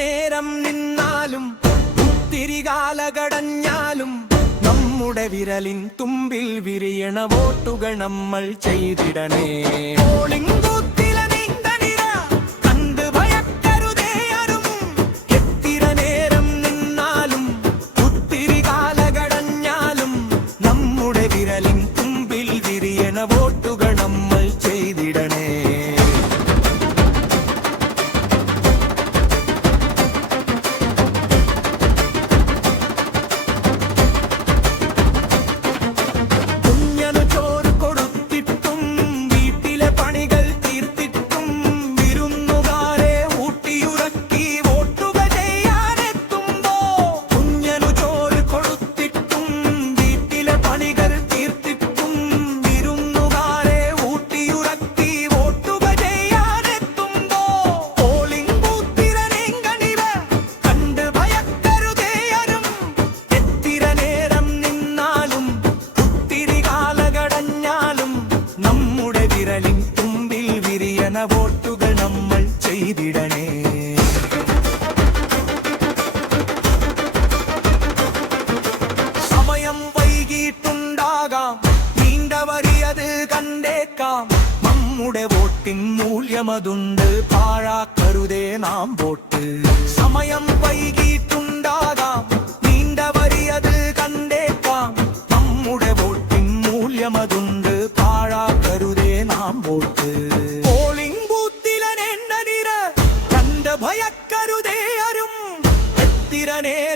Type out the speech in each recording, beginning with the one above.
നേരം നിന്നാലും ഒത്തിരി കാലകടഞ്ഞാലും നമ്മുടെ വിരലിൻ തുമ്പിൽ വിരിയണ വോട്ടുകൾ നമ്മൾ ചെയ്തിടണേ പോളിംഗ് ബൂത്ത് ஓட்டுகள் நம்ம செய்திடனே சமயம் வைகிட்டுண்டாகாம் நீண்டவரியது கண்டேக்காம் நம்முடைய ஓட்டின் மூல்யம் அதுண்டு பாழா கருதே நாம் போட்டு சமயம் வைகிட்டுண்டாகாம் நீண்டவரியது கண்டேக்காம் நம்முடைய ஓட்டின் மூல்யம் அதுண்டு பாழா கருதே நாம் போட்டு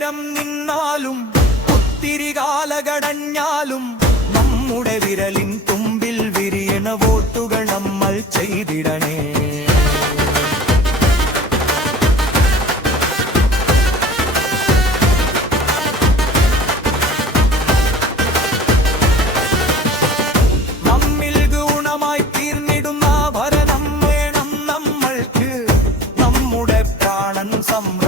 നേരം നിന്നാലും ഒത്തിരി കാലകടഞ്ഞാലും നമ്മുടെ വിരലിൻ തുമ്പിൽ വിരിയണ വോട്ടുകൾ നമ്മൾ ചെയ്തിടണേ some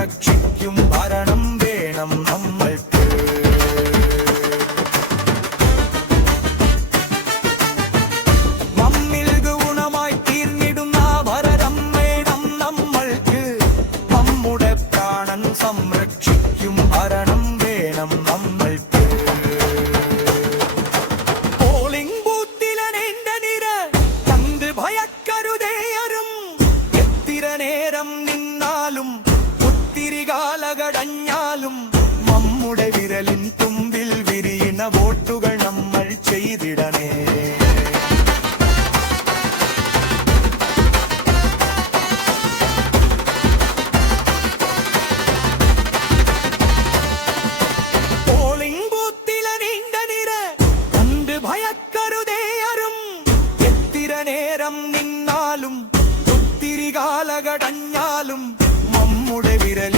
நம்முடைய விரலின் தும்பில் விரியின ஓட்டுகள் நம்மள் செய்திடனே நின்னாலும் துத்திரி காலகடஞ்சாலும் மம்முடைய விரல்